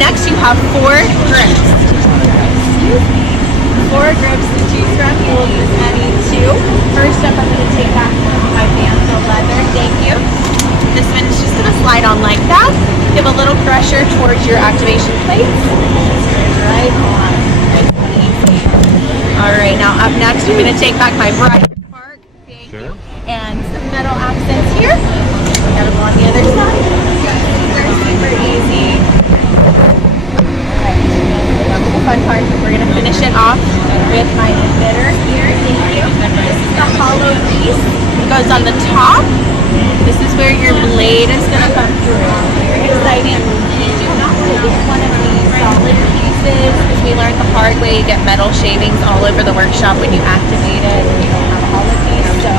next you have 4 grips. 4 grips to choose from. You will use any 2. First up, I'm going to take back my bands of leather. Thank you. This one is just going to slide on like that. Give a little pressure towards your activation plates. Right on. Alright, now up next, I'm going to take back my bright bark. Thank you. And some metal accents here. Got them on the other side. Super easy. Alright, the fun part. We're going to finish it off with my emitter here. Thank you. This is the hollow piece. It goes on the top. This is where your blade is going to come through. Very exciting. You do not want to get one of these solid pieces because we learned the hard way. You get metal shavings all over the workshop when you activate it and you don't have a hollow piece. So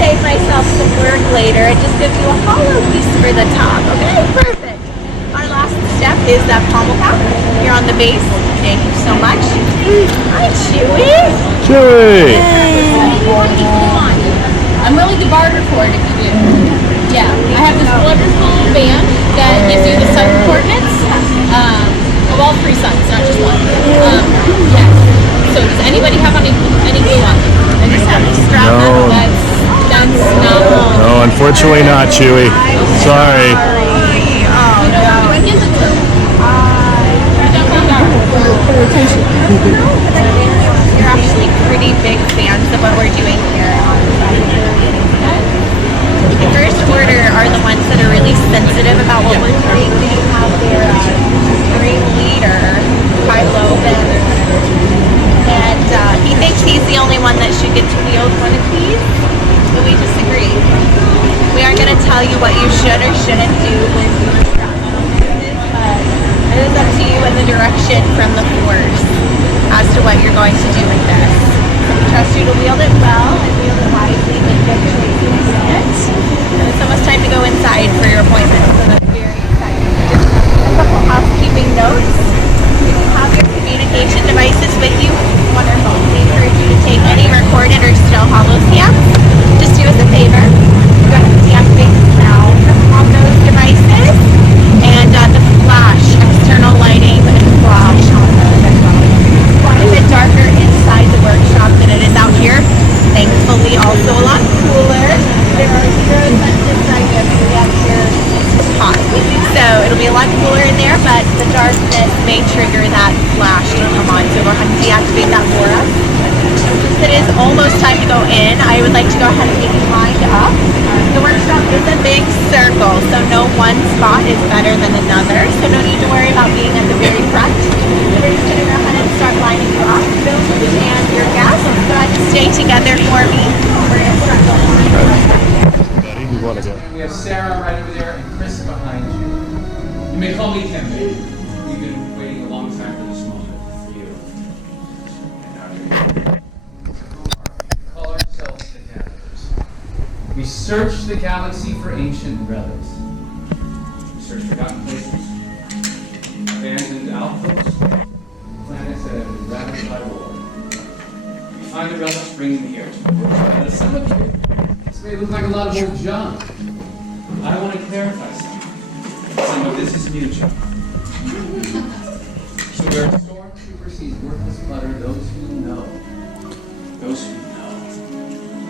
save myself some work later. It just gives you a hollow piece for the top. Okay, perfect. Our last step is that pommel cap here on the base. Thank you so much. Hi, Chewy. Chewy. I'm willing to barter for it if you do. Yeah, I have this wonderful band that gives you the sun coordinates of all 3 suns, not just one. Yes. So does anybody have any glue on? I just have to strap No. That's not wrong. No, unfortunately not, Chewy. Sorry. You know what I'm doing? Is it true? You're actually pretty big fans of what we're doing here on the first order are the ones that are really sensitive about what we're doing. They have their ring leader, Kylo Ben, and he thinks he's the only one that should get to wield one of these, but we disagree. We aren't going to tell you what you should or shouldn't do with your strap metal pieces, but it is up to you and the direction from the Force as to what you're going to do with this. So we trust you to wield it well and wield it wisely, make good choices in it. And it's almost time to go inside for your appointment, so that's very exciting. A couple housekeeping notes. If you have your communication devices with you, wonderful. We encourage you to take any recorded or still hollow scans. Just do us a favor. Go ahead and deactivate the sound on those devices. And the flash, external lighting and flash on those as well. It's quite a bit darker inside the workshop than it is out here. Thankfully, also a lot cooler. There are 0 suns inside up here. It's hot. So it'll be a lot cooler in there, but the darkness may trigger that flash to come on. So we'll have to deactivate that for us. Since it is almost time to go in, I would like to go ahead and get you lined up. The workshop is a big circle, so no one spot is better than another. So no need to worry about being at the very front. We're just going to go ahead and start lining you up. Bill and your guests, go ahead and stay together for me. We're going to start going on. We have Sarah right over there and Chris behind you. You may call me Kim. We've been waiting a long time for this moment for you. And now here you are. We call ourselves the Gatherers. We search the galaxy for ancient relics. We search forgotten places, abandoned outposts, planets that have been ravaged by war. We find the relics, bring them here to the world. Some of you, this may look like a lot of old junk. I want to clarify something. Some of this is new junk. So where stormtrooper sees worthless clutter, those who know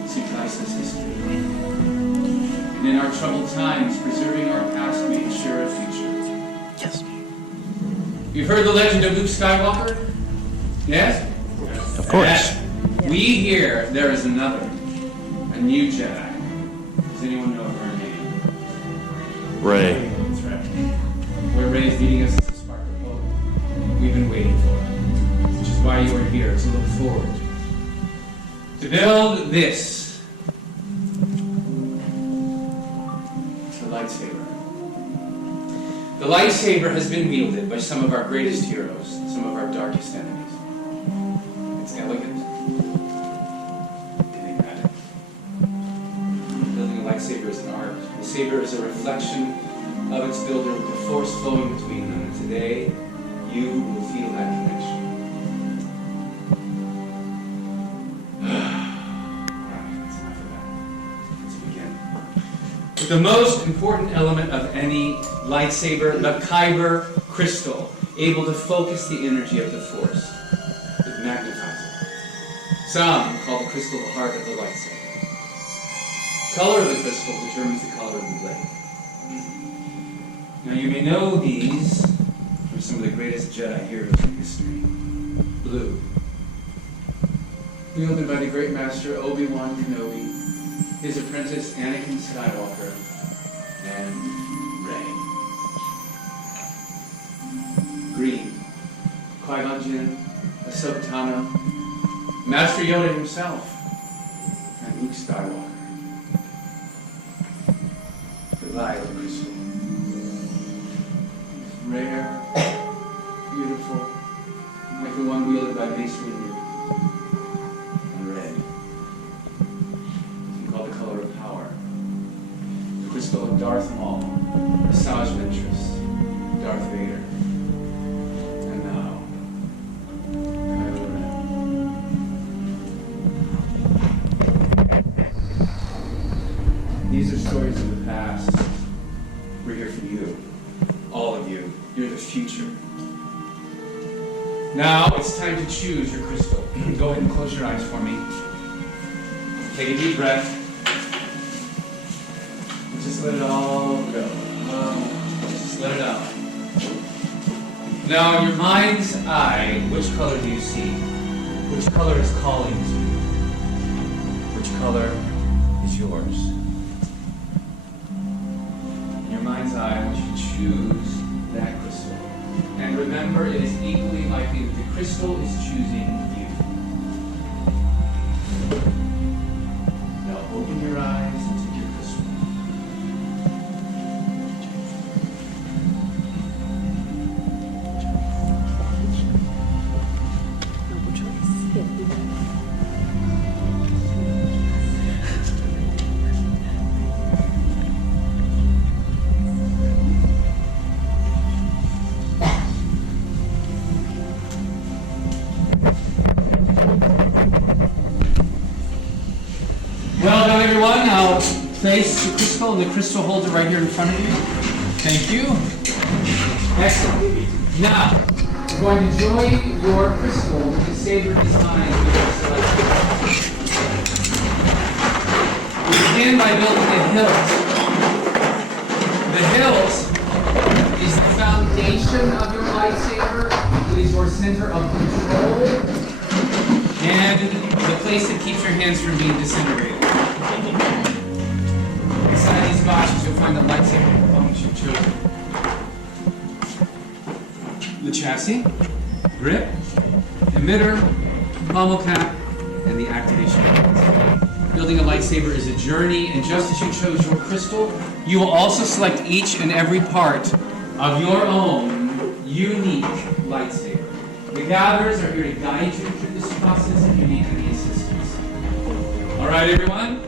see priceless history. And in our troubled times, preserving our past may ensure a future. Yes. You've heard the legend of Luke Skywalker? Yes? Of course. We hear there is another, a new Jedi. Does anyone know her name? Ray. That's right. Where Ray's leading us is a spark of hope we've been waiting for, which is why you are here to look forward to build this, the lightsaber. The lightsaber has been wielded by some of our greatest heroes, some of our darkest enemies. It's elegant. Enigmatic. Building a lightsaber is an art. The saber is a reflection of its builder with the force flowing between them. And today, you will feel that connection. Alright, that's enough of that. Let's begin. With The most important element of any lightsaber, the kyber crystal, able to focus the energy of the Force. It magnifies it. Some call the crystal the heart of the lightsaber. Color of the crystal determines the color of the blade. Now you may know these from some of the greatest Jedi heroes in history. Blue. Wielded by the great master Obi-Wan Kenobi, his apprentice Anakin Skywalker, and Rey. Green. Qui-Gon Jinn, Ahsoka Tano, Master Yoda himself, and Luke Skywalker. The violet crystal. It's rare, beautiful, like the one wielded by Mace Windu. And red. You call the color of power. The crystal of Darth Maul, Asajj Ventress, Darth Vader. And now, Kylo Ren. These are stories of the past. We're here for you. All of you. You're the future. Now it's time to choose your crystal. Go ahead and close your eyes for me. Take a deep breath. Just let it all go. Just let it out. Now in your mind's eye, which color do you see? Which color is calling to you? Which color is yours? In your mind's eye, I want you to choose that crystal. And remember, it is equally likely that the crystal is choosing you. Now open your eyes and take your crystal. Well done, everyone. Now place the crystal in the crystal holder right here in front of you. Thank you. Excellent. Now, we're going to join your crystal with the saber design we have selected. We begin by building the hilt. The hilt is the foundation of your lightsaber. It is your center of control and the place that keeps your hands from being disintegrated. Inside these boxes, you'll find the lightsaber components you've chosen. The chassis, grip, emitter, pommel cap, and the activation buttons. Building a lightsaber is a journey, and just as you chose your crystal, you will also select each and every part of your own unique lightsaber. The gatherers are here to guide you through this process if you need any assistance. All right, everyone,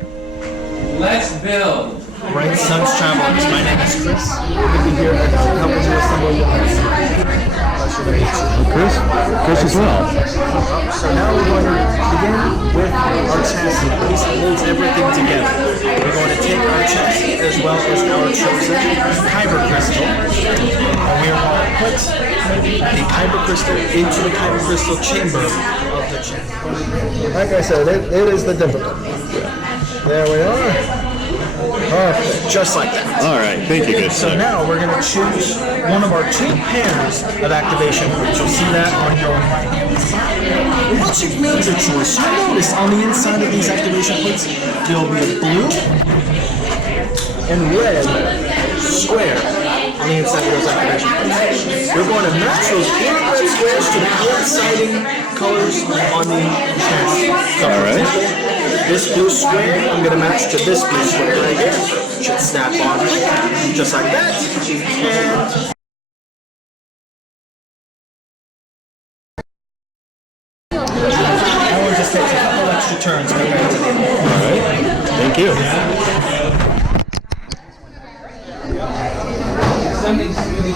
let's build. Right, Sun's Travelers. My name is Chris. We'll be here helping you assemble your lightsaber. Chris as well. So now we're going to begin with our chassis. This holds everything together. We're going to take our chassis as well as our chosen kyber crystal, and we are going to put the kyber crystal into the kyber crystal chamber of the chassis. Like I said, it is the dimple. There we are. Perfect. Just like that. All right. Thank you, good So sir. now we're going to choose one of our two pairs of activation points. You'll see that on your right hand side. And once you've made your choice, you'll notice on the inside of these activation points, there'll be a blue and red square on the inside of those activation points. We're going to match those blue and red squares to the coinciding colors on the chassis. So All right. for example, this blue square, I'm going to match to this blue square right here. Should snap on just like that. And that one just takes a couple extra turns compared to the other. All right. Thank you. Something's really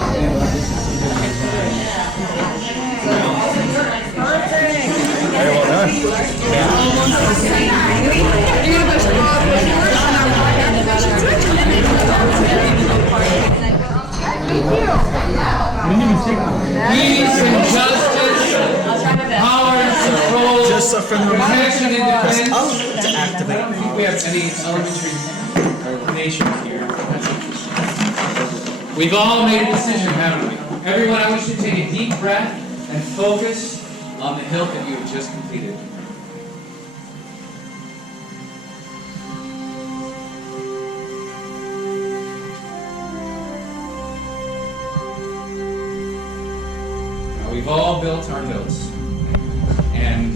Very well done. Peace and justice, power and control, Just a friendly reminder, protection and press defense. up to activate. I don't think we have any elementary nations here. That's interesting. We've all made a decision, haven't we? Everyone, I want you to take a deep breath and focus on the hilt that you have just completed. Now, we've all built our hilts, and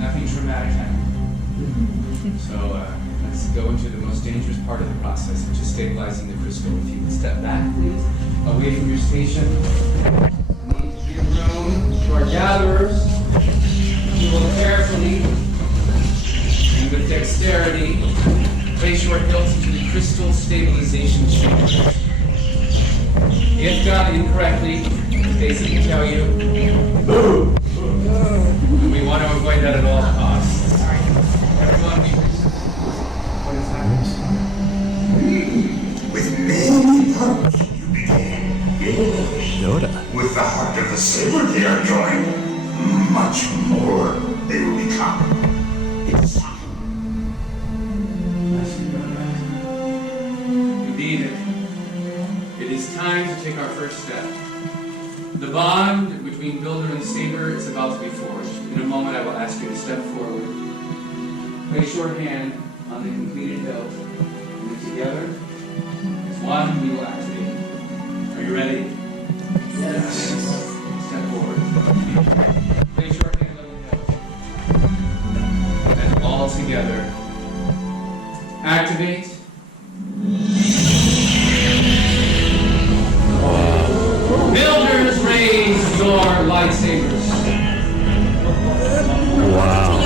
nothing traumatic happened. So let's go into the most dangerous part of the process, which is stabilizing the crystal. If you would step back, please, away from your station. Need to give room to our gatherers. You will carefully and with dexterity place your hilts into the crystal stabilization chamber. If done incorrectly, Stacy can tell you, move! And we want to avoid that at all costs. Everyone, what is happening? With many hearts you began. Yoda. With the heart of the saber they are joined, much more they will become. It's time. Indeed, it is time to take our first step. The bond between Builder and Saber is about to be forged. In a moment, I will ask you to step forward. Place your hand on the completed hilt, and then together, as one, we will activate. Are you ready? Yes. Step forward. Place your hand on the hilt. And all together, activate. Builders, raise your lightsabers. Wow.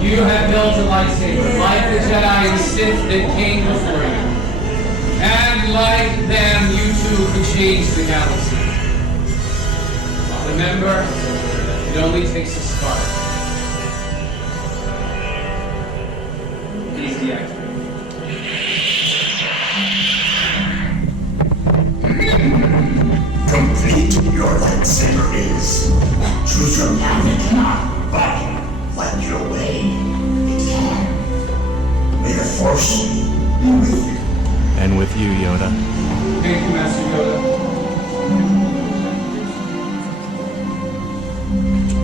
You have built a lightsaber, like the Jedi and Sith that came before you. And like them, you too could change the galaxy. But remember, it only takes a spark. Please deactivate. Complete your lightsaber is. Choose your path it cannot, but find your way it can. May the Force be with you. And with you, Yoda. Thank you, Master Yoda.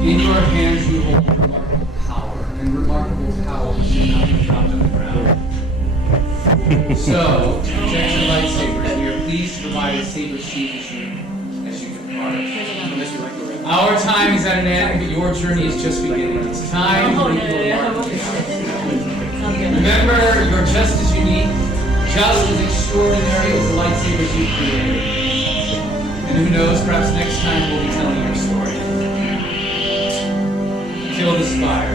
In your hands you hold remarkable power, and remarkable power should not be dropped on the ground. So, to protect your lightsabers, we are pleased to provide a saber sheath as you depart. Our time is at an end, but your journey is just beginning. It's time for you to embark. Remember, you're just as unique, just as extraordinary as the lightsabers you created. And who knows, perhaps next time we'll be telling your story. Kill the spire.